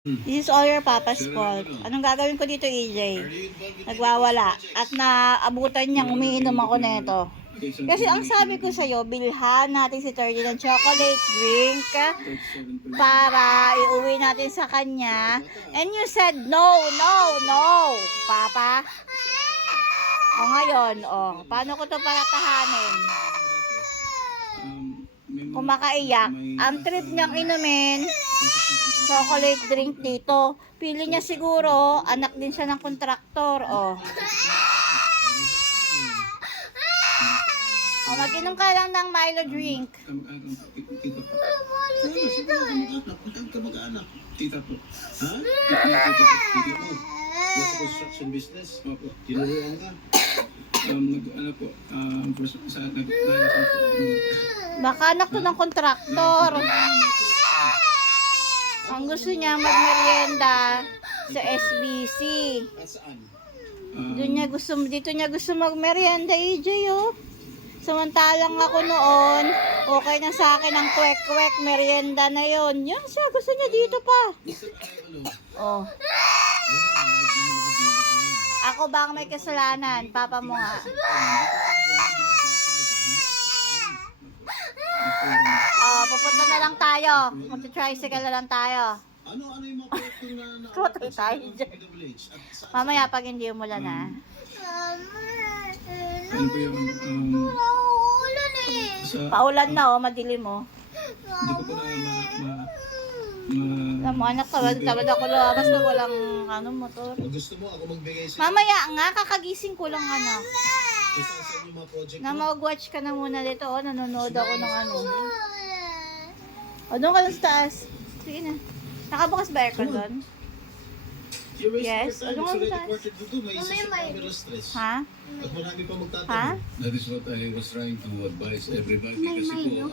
This is all your papa's fault. Anong gagawin ko dito, EJ? Nagwawala. At naabutan niyang umiinom ako neto. Kasi ang sabi ko sa'yo, bilhan natin si 30 ng chocolate drink para iuwi natin sa kanya. And you said, no, no, no, Papa. O ngayon, paano ko to paratahanin? Kumakaiyak. Ang trip niyang inumin, chocolate drink dito. Pili niya siguro, anak din siya ng kontraktor, mag-inom ka lang ng Milo drink. Tita po. Ha? Tita po. Nasa construction business. Opo. Tinuruan ka. Baka anak to ng kontraktor. Ang gusto niya magmerienda sa SBC. Dito niya gusto magmerienda, EJ, Samantalang ako noon, okay na sa akin ang kwek-kwek, merienda na yon. Yan siya, gusto niya dito pa. Ako ba ang may kasalanan? Papa mo nga. Pupunta na lang tayo. Mag-tricycle na lang tayo. Ano yung mga proyekto na Kutay tayo dyan. Mamaya pag hindi umulan na. Ano po yung Paulan na, madilim mo. Hindi ko po Alam mo, anak, tamad ako lumabas na walang motor. gusto mo ako magbigay sa Mamaya nga, kakagising ko lang, anak. isa yung mga project Na mag-watch ka na muna dito, nanonood ako ng doon ka lang sa taas. Sige na. Nakabukas ba aircon doon? Yes, ano nga ba? Ha? At marami pa Ha? magtatanong. That is what I was trying to advise everybody kasi po